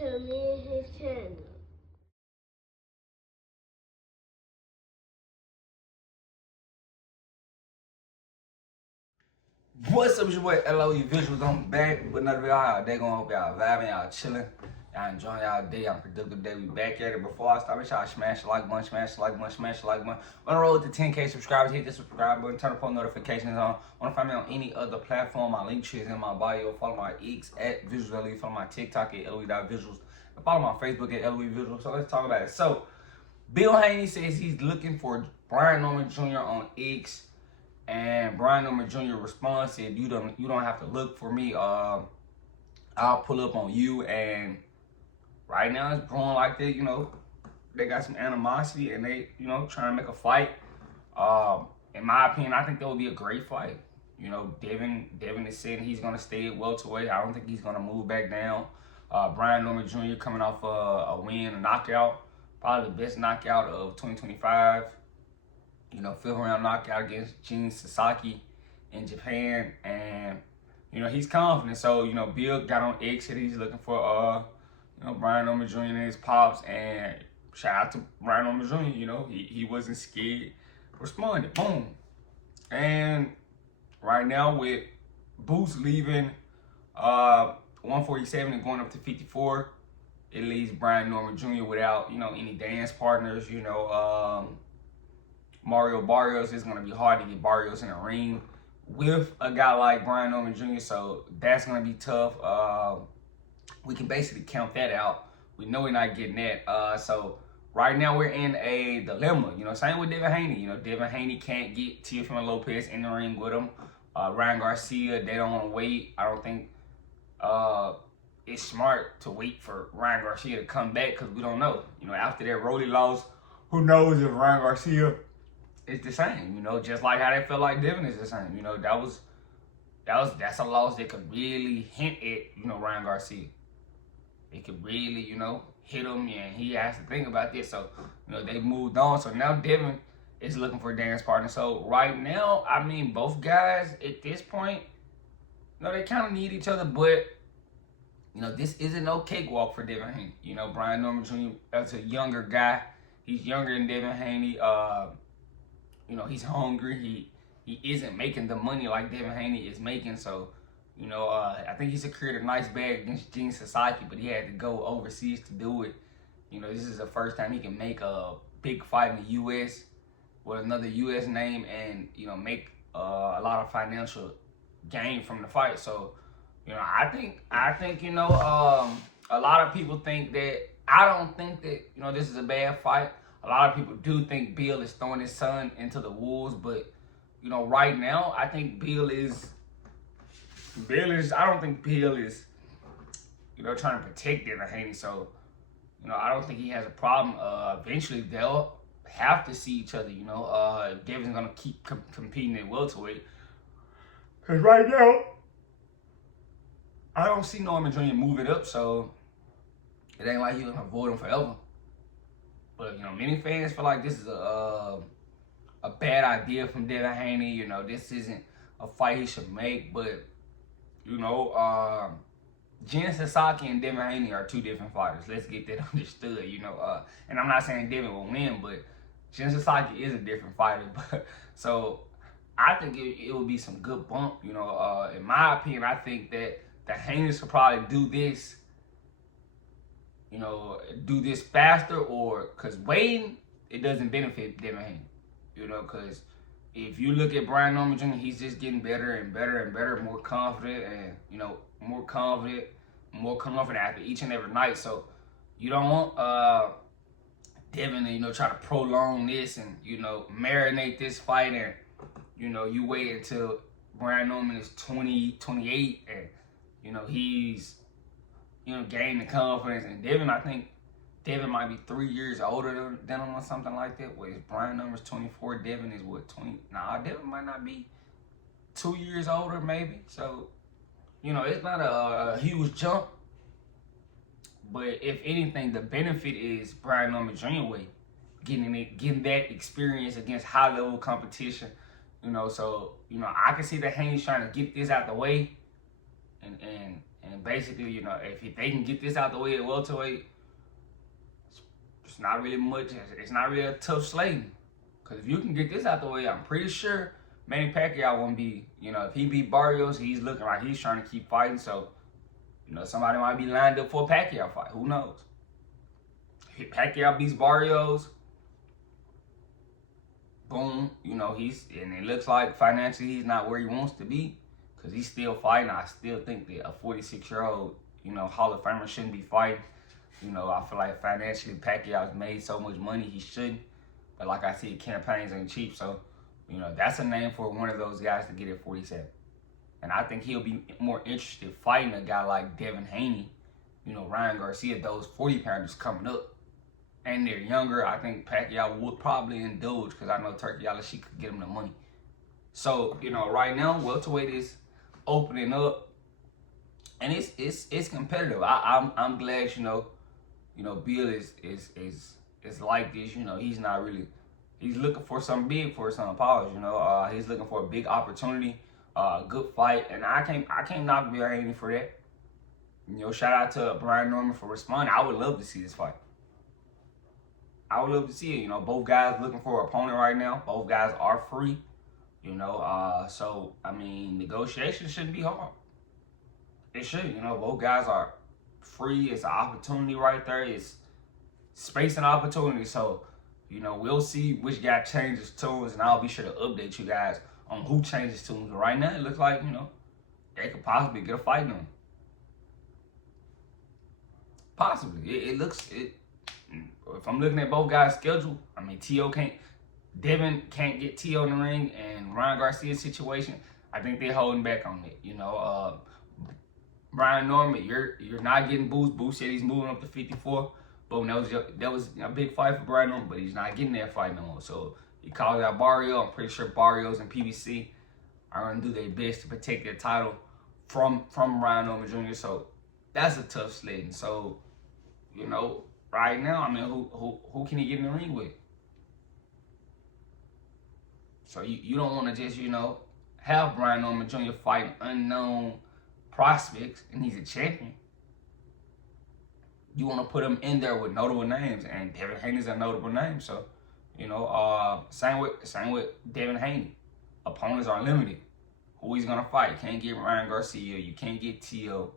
to me and his channel. What's up, it's your boy LOE Visuals. I'm back with another video. How y'all day going? Hope y'all vibing, y'all chilling, y'all enjoying y'all day, y'all productive day. We back at it. Before I start, make sure y'all smash the like button, smash the like button, smash the like button. On the road to 10K subscribers, hit the subscribe button, turn the post notifications on. Want to find me on any other platform? My link tree is in my bio. Follow my X at VisualLOE. Follow my TikTok at LOE.visuals. And follow my Facebook at LOE Visuals. So let's talk about it. So, Bill Haney says he's looking for Brian Norman Jr. on X. And Brian Norman Jr. responds, said, "You don't have to look for me. I'll pull up on you." And right now it's brewing like that. They got some animosity and they, trying to make a fight. In my opinion, I think that would be a great fight. Devin is saying he's gonna stay at welterweight. I don't think he's gonna move back down. Brian Norman Jr. coming off a win, a knockout, probably the best knockout of 2025. Fifth round knockout against Jin Sasaki in Japan, and he's confident. So Bill got on X that he's looking for Brian Norman Jr. and his pops, and shout out to Brian Norman Jr. He wasn't scared, responded, boom. And right now with Boots leaving 147 and going up to 54, it leaves Brian Norman Jr. without any dance partners. Mario Barrios, is going to be hard to get Barrios in a ring with a guy like Brian Norman Jr., so that's going to be tough. We can basically count that out. We know we're not getting that. So right now we're in a dilemma. Same with Devin Haney. Devin Haney can't get Teofimo Lopez in the ring with him. Ryan Garcia, they don't want to wait. I don't think it's smart to wait for Ryan Garcia to come back because we don't know. After that Rolly loss, who knows if Ryan Garcia it's the same, just like how they felt like Devin is the same. That's a loss that could really hint at, Ryan Garcia. It could really, hit him, and he has to think about this. So, they moved on. So now Devin is looking for a dance partner. So right now, I mean, both guys at this point, they kind of need each other, but this isn't no cakewalk for Devin Haney. Brian Norman Jr. as a younger guy. He's younger than Devin Haney. He's hungry. He isn't making the money like Devin Haney is making. So, I think he secured a nice bag against Jin Sasaki, but he had to go overseas to do it. This is the first time he can make a big fight in the U.S. with another U.S. name and, make a lot of financial gain from the fight. So, I think, a lot of people think that, I don't think that, this is a bad fight. A lot of people do think Bill is throwing his son into the wolves, but, right now, I think I don't think Bill is, trying to protect Devin Haney. So, I don't think he has a problem. Eventually, they'll have to see each other, if Devin's going to keep competing at welterweight. Because right now, I don't see Norman Jr. moving up, so it ain't like he's going to avoid him forever. But, many fans feel like this is a bad idea from Devin Haney. This isn't a fight he should make. But, Jin Sasaki and Devin Haney are two different fighters. Let's get that understood, And I'm not saying Devin will win, but Jin Sasaki is a different fighter. But so I think it would be some good bump. In my opinion, I think that the Haneys could probably do this faster, or because waiting, it doesn't benefit Devin Haney. Because if you look at Brian Norman Jr., he's just getting better and better and better, more confident, and more confident after each and every night. So you don't want Devin to try to prolong this and marinate this fight, and you wait until Brian Norman is 20, 28, and he's gain the confidence. And Devin, I think Devin might be 3 years older than him or something like that. Whereas Brian Norman's 24, Devin is what, 20? Nah, Devin might not be 2 years older, maybe. So, it's not a huge jump. But if anything, the benefit is Brian Norman Jr. way, getting that experience against high level competition. So I can see the Haney's trying to get this out the way and And basically, you know, if they can get this out the way at welterweight, it's not really much. It's not really a tough slaying. Because if you can get this out the way, I'm pretty sure Manny Pacquiao won't be, you know, if he beat Barrios, he's looking like he's trying to keep fighting. So, you know, somebody might be lined up for a Pacquiao fight. Who knows? If Pacquiao beats Barrios, boom, you know, and it looks like financially he's not where he wants to be because he's still fighting. I still think that a 46-year-old, you know, Hall of Famer shouldn't be fighting. You know, I feel like financially Pacquiao's made so much money, he shouldn't. But like I said, campaigns ain't cheap. So, you know, that's a name for one of those guys to get at 47. And I think he'll be more interested fighting a guy like Devin Haney, you know, Ryan Garcia, those 40-pounders coming up. And they're younger. I think Pacquiao would probably indulge because I know Turkey Alishi could get him the money. So, you know, right now, welterweight is opening up. And it's competitive. I'm glad, you know, Bill is like this. You know, he's looking for something big for some pause. You know, he's looking for a big opportunity, good fight, and I can't knock Bill Haney for that. You know, shout out to Brian Norman for responding. I would love to see this fight. I would love to see it. You know, both guys looking for an opponent right now. Both guys are free. You know, so I mean, negotiations shouldn't be hard. It should. You know, both guys are free. It's an opportunity right there. It's space and opportunity. So, you know, we'll see which guy changes tunes, and I'll be sure to update you guys on who changes tunes. But right now, it looks like, you know, they could possibly get a fight in them. Possibly. If I'm looking at both guys' schedule, I mean, Devin can't get T.O. in the ring, and Ryan Garcia's situation, I think they're holding back on it. You know, Brian Norman, you're not getting Boost. Boost said he's moving up to 54. Boom, that was a big fight for Brian Norman, but he's not getting that fight no more. So he called out Barrio. I'm pretty sure Barrios and PBC are going to do their best to protect their title from Brian Norman Jr. So that's a tough sledding. So, you know, right now, I mean, who can he get in the ring with? So you don't want to just, you know, have Brian Norman Jr. fighting unknown prospects, and he's a champion. You want to put him in there with notable names, and Devin Haney's a notable name. So, you know, same with Devin Haney. Opponents are limited. Who he's gonna fight? You can't get Ryan Garcia. You can't get T.O.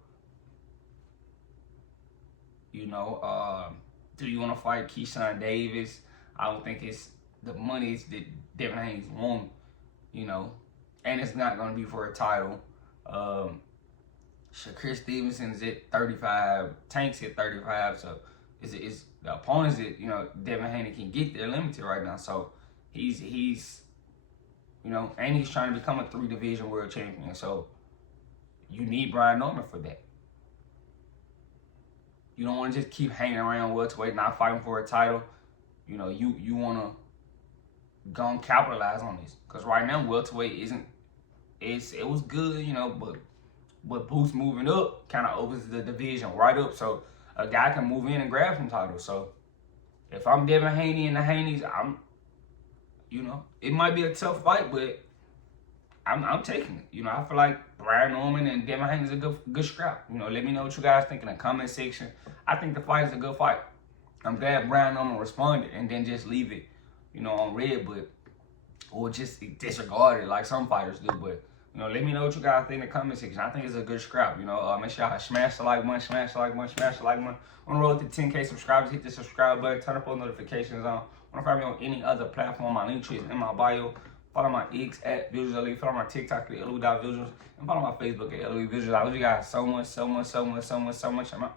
You know, do you want to fight Keyshawn Davis? I don't think it's the money that Devin Haney's won. You know, and it's not gonna be for a title. Shakur Stevenson's at 35, Tank's at 35, so it's the opponents that, you know, Devin Haney can get, they're limited right now. So he's you know, and he's trying to become a 3-division world champion. So you need Brian Norman for that. You don't want to just keep hanging around welterweight, not fighting for a title. You know, you want to go and capitalize on this, because right now welterweight it was good, you know, but Boost moving up kind of opens the division right up, so a guy can move in and grab some titles. So if I'm Devin Haney and the Haneys, you know, it might be a tough fight, but I'm taking it. You know, I feel like Brian Norman and Devin Haney is a good scrap. You know, let me know what you guys think in the comment section. I think the fight is a good fight. I'm glad Brian Norman responded and then just leave it, you know, on red, or just disregard it like some fighters do. But, you know, let me know what you guys think in the comment section. I think it's a good scrap. You know, make sure y'all smash the like button, smash the like button, smash the like button. On the road to 10K subscribers, hit the subscribe button, turn up all notifications on. Want to find me on any other platform? My link tree is in my bio. Follow my X at VisualsLE. Follow my TikTok at LOE.visuals. And follow my Facebook at LOE Visuals. I love you guys so much. I'm out.